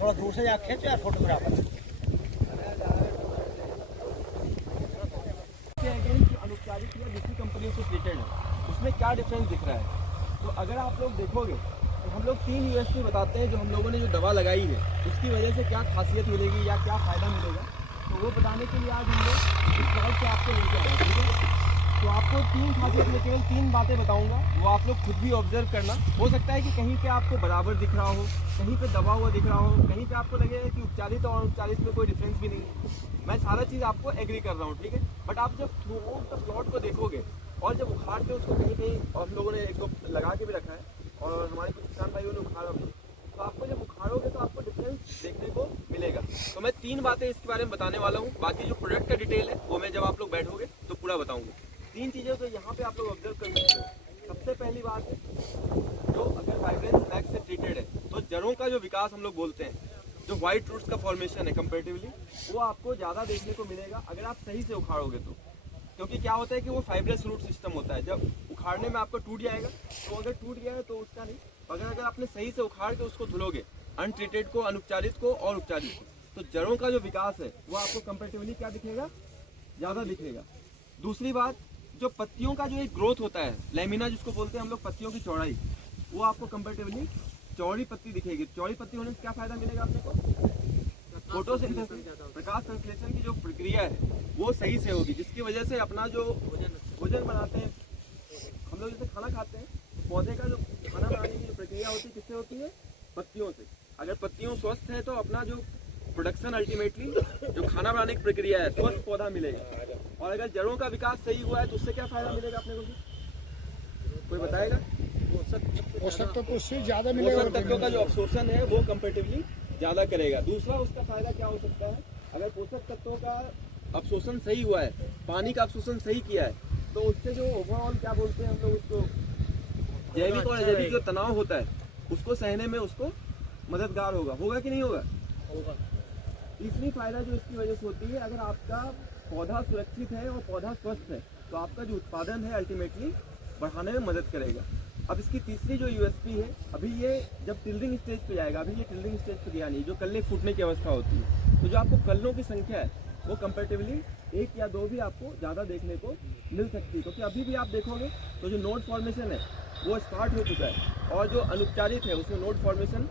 थोड़ा दूर से जाके खींचो यार फोटोग्राफर। अनुपचारित या दूसरी कंपनियों से ट्रीटेड है, उसमें क्या डिफरेंस दिख रहा है। तो अगर आप लोग देखोगे तो हम लोग 3 यूएसपी बताते हैं जो हम लोगों ने जो दवा लगाई है उसकी वजह से क्या खासियत मिलेगी या क्या फ़ायदा मिलेगा। तो वो बताने के लिए आज हम लोग इस स्लाइड से आपको लेके आए, ठीक है। तो आपको 3 खासियत में केवल 3 बातें बताऊंगा, वो आप लोग खुद भी ऑब्जर्व करना। हो सकता है कि कहीं पे आपको बराबर दिख रहा हो, कहीं पे दबा हुआ दिख रहा हो, कहीं पे आपको लगे कि उपचारित और अनुपचारित में कोई डिफरेंस भी नहीं है। मैं सारा चीज़ आपको एग्री कर रहा हूँ, ठीक है। बट आप जब थ्रू आउट द प्लॉट को देखोगे और जब उखाड़ के उसको कहीं कहीं हम लोगों ने 1-2 लगा के भी रखा है और हमारे कुछ किसान भाइयों ने उखाड़ा भी, तो आपको जब उखाड़ोगे तो आपको डिफरेंस देखने को मिलेगा। तो मैं 3 बातें इसके बारे में बताने वाला हूँ, बाकी जो प्रोडक्ट का डिटेल है वो मैं जब आप लोग बैठोगे तो पूरा बताऊँगा। 3 चीज़ें तो यहाँ पे आप लोग ऑब्जर्व कर सकते हो। सबसे पहली बात है, जो अगर वाइब्रेंस मैक्स से ट्रीटेड है तो जड़ों का जो विकास हम लोग बोलते हैं, जो व्हाइट रूट्स का फॉर्मेशन है कंपेरेटिवली, वो आपको ज़्यादा देखने को मिलेगा अगर आप सही से उखाड़ोगे तो। क्योंकि क्या होता है कि वो फाइब्रस रूट सिस्टम होता है, जब उखाड़ने में आपको टूट जाएगा, तो अगर टूट गया है तो उसका नहीं, अगर आपने सही से उखाड़ के उसको धुलोगे, अनट्रीटेड को, अनुपचारित को और उपचारित को, तो जड़ों का जो विकास है वो आपको कंपेरेटिवली क्या दिखेगा, ज़्यादा दिखेगा। दूसरी बात, जो पत्तियों का जो एक ग्रोथ होता है, लेमिना जिसको बोलते हैं हम लोग, पत्तियों की चौड़ाई, वो आपको कंपेरेटिवली चौड़ी पत्ती दिखेगी। चौड़ी पत्ती होने से क्या फायदा मिलेगा आपने को, फोटोसिंथेसिस, प्रकाश संश्लेषण की जो प्रक्रिया है वो सही से होगी, जिसकी वजह से अपना जो भोजन बनाते हैं हम लोग, जैसे खाना खाते हैं, पौधे का जो खाना बनाने की जो प्रक्रिया होती है किससे होती है, पत्तियों से। अगर पत्तियों स्वस्थ है तो अपना जो प्रोडक्शन अल्टीमेटली जो खाना बनाने की प्रक्रिया है, स्वस्थ पौधा मिलेगा। और अगर जड़ों का विकास सही हुआ है तो उससे क्या फायदा मिलेगा अपने को, कोई बताएगा? पोषक तत्व उससे ज्यादा मिलेगा, पोषक तत्वों का जो अब्सॉर्प्शन है वो कंपेरेटिवली ज़्यादा करेगा। दूसरा उसका फायदा क्या हो सकता है, अगर पोषक तत्वों का अब्सॉर्प्शन सही हुआ है, पानी का अब्सॉर्प्शन सही किया है, तो उससे जो ओवरऑल क्या बोलते हैं हम लोग उसको, जैविक और अजैविक जो तनाव होता है उसको सहने में उसको मददगार होगा कि नहीं होगा? तीसरी फायदा जो इसकी वजह से होती है, अगर आपका पौधा सुरक्षित है और पौधा स्वस्थ है तो आपका जो उत्पादन है अल्टीमेटली बढ़ाने में मदद करेगा। अब इसकी तीसरी जो यूएसपी है, अभी ये जब टिल्डिंग स्टेज पे जाएगा, अभी ये टिल्डिंग स्टेज पे गया नहीं, जो कल्ले फूटने की अवस्था होती है, तो जो आपको कल्लों की संख्या है वो कंपेरेटिवली 1 या 2 भी आपको ज़्यादा देखने को मिल सकती है। क्योंकि अभी भी आप देखोगे तो जो नोड फॉर्मेशन है वो स्टार्ट हो चुका है, और जो अनुपचारित है उसमें नोड फॉर्मेशन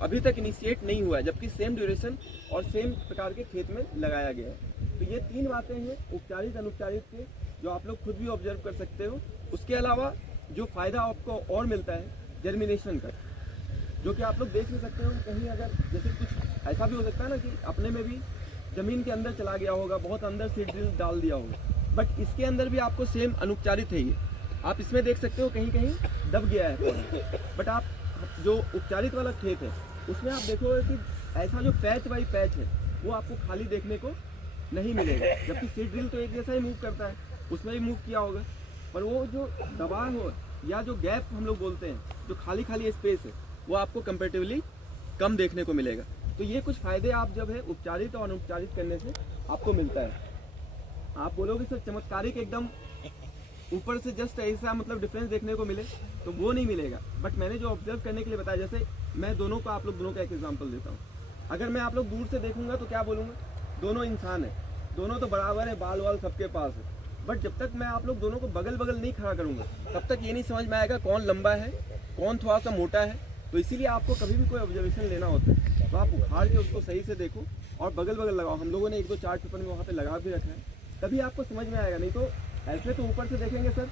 अभी तक इनिशिएट नहीं हुआ है, जबकि सेम ड्यूरेशन और सेम प्रकार के खेत में लगाया गया है। तो ये 3 बातें हैं उपचारित अनुपचारित के, जो आप लोग खुद भी ऑब्जर्व कर सकते हो। उसके अलावा जो फ़ायदा आपको और मिलता है जर्मिनेशन का, जो कि आप लोग देख भी सकते हो। कहीं अगर जैसे कुछ ऐसा भी हो सकता है ना कि अपने में भी ज़मीन के अंदर चला गया होगा, बहुत अंदर सीड ड्रिल डाल दिया होगा, बट इसके अंदर भी आपको सेम अनुपचारित है। ये आप इसमें देख सकते हो कहीं कहीं दब गया है, बट आप जो उपचारित वाला खेत है उसमें आप देखोगे कि ऐसा जो पैच बाई पैच है वो आपको खाली देखने को नहीं मिलेगा। जबकि सीड ड्रिल तो एक जैसा ही मूव करता है, उसमें भी मूव किया होगा, पर वो जो दबाव हो या जो गैप हम लोग बोलते हैं, जो खाली खाली स्पेस है, वो आपको कंपेरेटिवली कम देखने को मिलेगा। तो ये कुछ फ़ायदे आप जब है उपचारित और अनुपचारित करने से आपको मिलता है। आप बोलोगे सर चमत्कारिक एकदम ऊपर से जस्ट ऐसा मतलब डिफरेंस देखने को मिले, तो वो नहीं मिलेगा। बट मैंने जो ऑब्जर्व करने के लिए बताया, जैसे मैं दोनों को, आप लोग दोनों का एक एग्जांपल देता हूँ। अगर मैं आप लोग दूर से देखूंगा तो क्या बोलूँगा, दोनों इंसान है, दोनों तो बराबर है, बाल वाल सबके पास है। बट जब तक मैं आप लोग दोनों को बगल बगल नहीं खड़ा करूँगा तब तक ये नहीं समझ में आएगा कौन लंबा है, कौन थोड़ा सा मोटा है। तो इसीलिए आपको कभी भी कोई ऑब्जर्वेशन लेना होता है तो आप उखाड़ के उसको सही से देखो और बगल बगल लगाओ। हम लोगों ने 1-2 चार्ट पेपर में वहाँ पे लगा भी रखा है, तभी आपको समझ में आएगा। नहीं तो ऐसे तो ऊपर से देखेंगे सर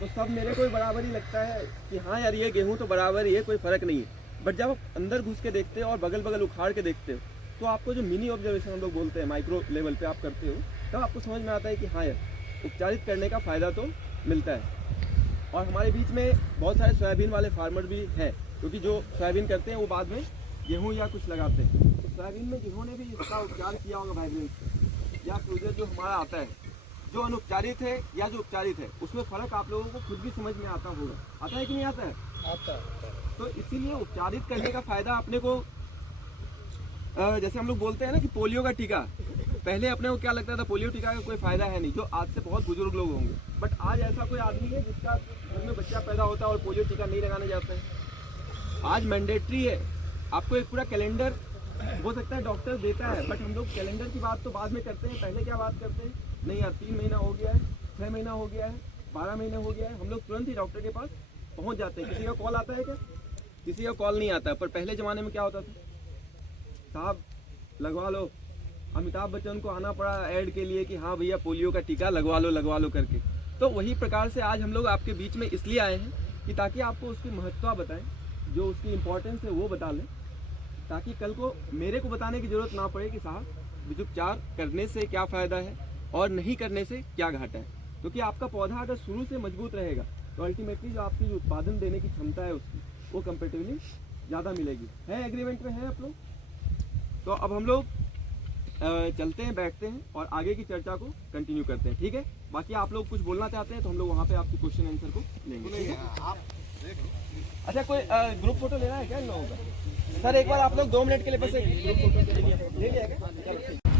तो सब मेरे को बराबर ही लगता है कि हाँ यार ये गेहूँ तो बराबर ही है, कोई फ़र्क नहीं है। बट जब आप अंदर घुस के देखते हो और बगल बगल उखाड़ के देखते हो तो आपको जो मिनी ऑब्जर्वेशन हम लोग बोलते हैं, माइक्रो लेवल पे आप करते हो, तब आपको समझ में आता है कि हाँ यार उपचारित करने का फ़ायदा तो मिलता है। और हमारे बीच में बहुत सारे सोयाबीन वाले फार्मर भी हैं, क्योंकि जो सोयाबीन करते हैं वो बाद में गेहूँ या कुछ लगाते हैं। तो सोयाबीन में जिन्होंने भी इसका उपचार किया होगा वाइब्रेंस या क्रूजर जो हमारा आता है, जो अनुपचारित है या जो उपचारित है, उसमें फ़र्क आप लोगों को खुद भी समझ में आता होगा। आता है कि नहीं आता है? आता है। तो इसीलिए उपचारित करने का फ़ायदा अपने को, जैसे हम लोग बोलते हैं ना कि पोलियो का टीका, पहले अपने को क्या लगता था पोलियो टीका का कोई फायदा है नहीं, जो आज से बहुत बुजुर्ग लोग होंगे, बट आज ऐसा कोई आदमी है जिसका घर में बच्चा पैदा होता है और पोलियो टीका नहीं लगाने जाते हैं। आज मैंडेटरी है, आपको एक पूरा कैलेंडर हो सकता है डॉक्टर देता है, बट हम लोग कैलेंडर की बात तो बाद में करते हैं, पहले क्या बात करते हैं, नहीं यार 3 महीना हो गया है, 6 महीना हो गया है, 12 महीने हो गया है, हम लोग तुरंत ही डॉक्टर के पास पहुंच जाते हैं। किसी का कॉल आता है क्या? किसी का कॉल नहीं आता। पर पहले ज़माने में क्या होता था, साहब लगवा लो, अमिताभ बच्चन को आना पड़ा ऐड के लिए कि हाँ भैया पोलियो का टीका लगवा लो करके। तो वही प्रकार से आज हम लोग आपके बीच में इसलिए आए हैं कि ताकि आपको उसकी महत्ता बताएं, जो उसकी इम्पोर्टेंस है वो बता लें, ताकि कल को मेरे को बताने की ज़रूरत ना पड़े कि साहब विजुपचार करने से क्या फ़ायदा है और नहीं करने से क्या घाटा है। क्योंकि आपका पौधा अगर शुरू से मजबूत रहेगा तो अल्टीमेटली जो आपकी जो उत्पादन देने की क्षमता है उसकी वो कंपेरेटिवली ज़्यादा मिलेगी। है एग्रीमेंट में है आप लोग? तो अब हम लोग चलते हैं, बैठते हैं और आगे की चर्चा को कंटिन्यू करते हैं, ठीक है? बाकी आप लोग कुछ बोलना चाहते हैं तो हम लोग वहाँ पे आपके क्वेश्चन आंसर को लेंगे, ठीक है? अच्छा, कोई ग्रुप फोटो लेना है क्या इन लोगों का? सर एक बार आप लोग 2 मिनट के लिए बस एक ग्रुप फोटो ले लिया क्या? चलो ठीक।